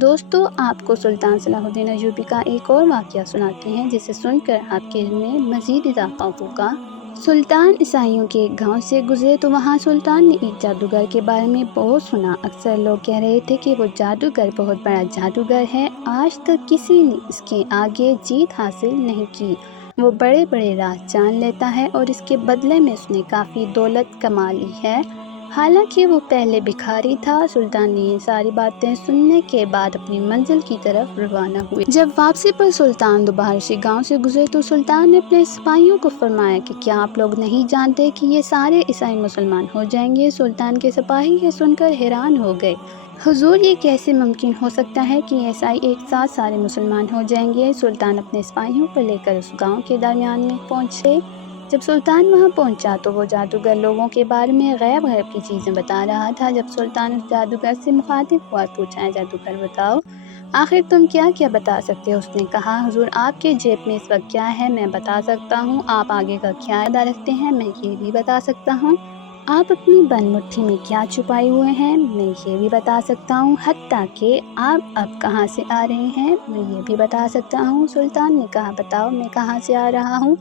دوستو آپ کو سلطان صلاح الدین ایوبی کا ایک اور واقعہ سناتے ہیں جسے سن کر آپ کے علم میں مزید اضافہ ہوگا۔ سلطان عیسائیوں کے ایک گاؤں سے گزرے تو وہاں سلطان نے ایک جادوگر کے بارے میں بہت سنا۔ اکثر لوگ کہہ رہے تھے کہ وہ جادوگر بہت بڑا جادوگر ہے، آج تک کسی نے اس کے آگے جیت حاصل نہیں کی۔ وہ بڑے بڑے راز جان لیتا ہے اور اس کے بدلے میں اس نے کافی دولت کما لی ہے، حالانکہ وہ پہلے بھکاری تھا۔ سلطان نے یہ ساری باتیں سننے کے بعد اپنی منزل کی طرف روانہ ہوئے۔ جب واپسی پر سلطان دوبارہ سے گاؤں سے گزرے تو سلطان نے اپنے سپاہیوں کو فرمایا کہ کیا آپ لوگ نہیں جانتے کہ یہ سارے عیسائی مسلمان ہو جائیں گے؟ سلطان کے سپاہی یہ سن کر حیران ہو گئے۔ حضور، یہ کیسے ممکن ہو سکتا ہے کہ عیسائی ایک ساتھ سارے مسلمان ہو جائیں گے؟ سلطان اپنے سپاہیوں کو لے کر اس گاؤں کے درمیان میں پہنچے۔ جب سلطان وہاں پہنچا تو وہ جادوگر لوگوں کے بارے میں غیب کی چیزیں بتا رہا تھا۔ جب سلطان اس جادوگر سے مخاطب ہوا، پوچھا، جادوگر بتاؤ، آخر تم کیا کیا بتا سکتے ہو؟ اس نے کہا، حضور، آپ کے جیب میں اس وقت کیا ہے میں بتا سکتا ہوں، آپ آگے کا کیا ارادہ رکھتے ہیں میں یہ بھی بتا سکتا ہوں، آپ اپنی بند مٹھی میں کیا چھپائے ہوئے ہیں میں یہ بھی بتا سکتا ہوں، حتیٰ کہ آپ اب کہاں سے آ رہے ہیں میں یہ بھی بتا سکتا ہوں۔ سلطان نے کہا، بتاؤ میں کہاں سے آ رہا ہوں؟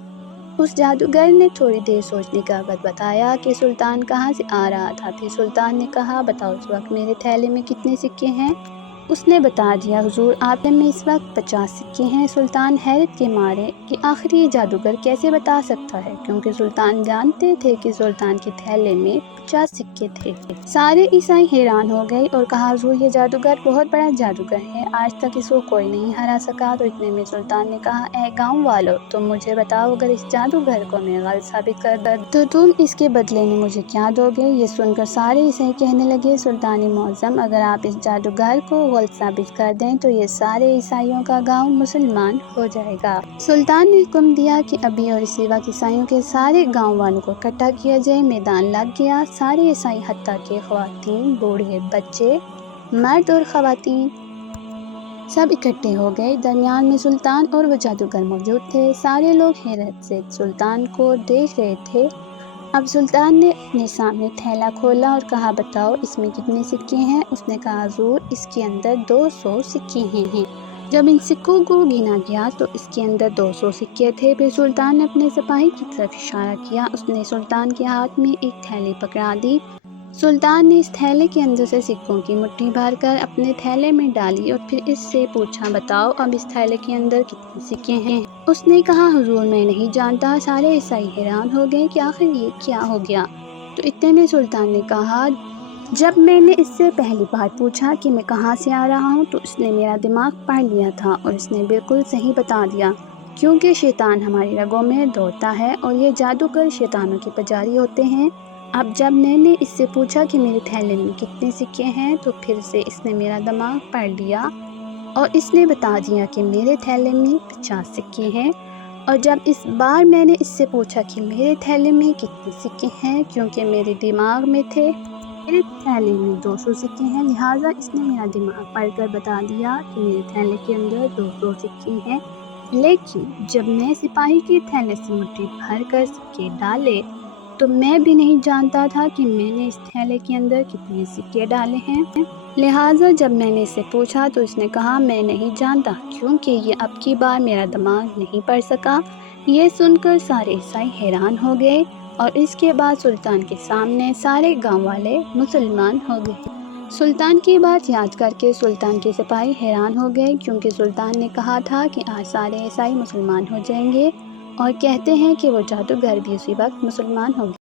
اس جادوگر نے تھوڑی دیر سوچنے کے بعد بتایا کہ سلطان کہاں سے آ رہا تھا۔ پھر سلطان نے کہا، بتاؤ اس وقت میرے تھیلے میں کتنے سکے ہیں؟ اس نے بتا دیا، حضور آپ میں اس وقت 50 سکے ہیں۔ سلطان حیرت کے مارے کہ آخر یہ جادوگر کیسے بتا سکتا ہے، کیونکہ سلطان جانتے تھے کہ سلطان کے تھیلے میں 50 سکے تھے۔ سارے عیسائی حیران ہو گئے اور کہا، حضور یہ جادوگر بہت بڑا جادوگر ہے، آج تک اس کو کوئی نہیں ہرا سکا۔ تو اتنے میں سلطان نے کہا، اے گاؤں والو، تم مجھے بتاؤ، اگر اس جادوگر کو میں غلط ثابت کر دوں تو تم اس کے بدلے میں مجھے کیا دو گے؟ یہ سن کر سارے عیسائی کہنے لگے، سلطان معظم، اگر آپ اس جادوگر کو غلط ثابت کر دیں تو یہ سارے عیسائیوں کا گاؤں مسلمان ہو جائے گا۔ سلطان نے حکم دیا کہ ابھی اور اسی وقت عیسائیوں کے سارے گاؤں والوں کو اکٹھا کیا جائے۔ میدان لگ گیا، سارے عیسائی حتیٰ کہ خواتین، بوڑھے، بچے، مرد اور خواتین سب اکٹھے ہو گئے۔ درمیان میں سلطان اور وہ جادوگر موجود تھے۔ سارے لوگ حیرت سے سلطان کو دیکھ رہے تھے۔ اب سلطان نے اپنے سامنے تھیلا کھولا اور کہا، بتاؤ اس میں کتنے سکے ہیں؟ اس نے کہا، حضور اس کے اندر 200 سکے ہیں۔ جب ان سکوں کو گنا گیا تو اس کے اندر 200 سکے تھے۔ پھر سلطان نے اپنے سپاہی کی طرف اشارہ کیا، اس نے سلطان کے ہاتھ میں ایک تھیلی پکڑا دی۔ سلطان نے اس تھیلے کے اندر سے سکوں کی مٹھی بھر کر اپنے تھیلے میں ڈالی اور پھر اس سے پوچھا، بتاؤ اب اس تھیلے کے اندر کتنے سکے ہیں؟ اس نے کہا، حضور میں نہیں جانتا۔ سارے عیسائی حیران ہو گئے کہ آخر یہ کیا ہو گیا۔ تو اتنے میں سلطان نے کہا، جب میں نے اس سے پہلی بار پوچھا کہ میں کہاں سے آ رہا ہوں تو اس نے میرا دماغ پڑھ لیا تھا اور اس نے بالکل صحیح بتا دیا، کیونکہ شیطان ہماری رگوں میں دوڑتا ہے اور یہ جادوگر شیطانوں کے پجاری ہوتے ہیں۔ اب جب میں نے اس سے پوچھا کہ میرے تھیلے میں کتنے سکے ہیں تو پھر سے اس نے میرا دماغ پڑھ لیا اور اس نے بتا دیا کہ میرے تھیلے میں 50 سکے ہیں۔ اور جب اس بار میں نے اس سے پوچھا کہ میرے تھیلے میں کتنے سکے ہیں، کیونکہ میرے دماغ میں تھے میرے تھیلے میں 200 سکے ہیں، لہٰذا اس نے میرا دماغ پڑھ کر بتا دیا کہ میرے تھیلے کے اندر 200 سکے ہیں۔ لیکن جب میں سپاہی کے تھیلے سے مٹھی بھر کر سکے ڈالے تو میں بھی نہیں جانتا تھا کہ میں نے اس تھیلے کے اندر کتنے سکے ڈالے ہیں، لہٰذا جب میں نے اس سے پوچھا تو اس نے کہا، میں نہیں جانتا، کیونکہ یہ اب کی بار میرا دماغ نہیں پڑھ سکا۔ یہ سن کر سارے عیسائی حیران ہو گئے اور اس کے بعد سلطان کے سامنے سارے گاؤں والے مسلمان ہو گئے۔ سلطان کی بات یاد کر کے سلطان کے سپاہی حیران ہو گئے، کیونکہ سلطان نے کہا تھا کہ آج سارے عیسائی مسلمان ہو جائیں گے، اور کہتے ہیں کہ وہ جادوگر بھی اسی وقت مسلمان ہو گئے۔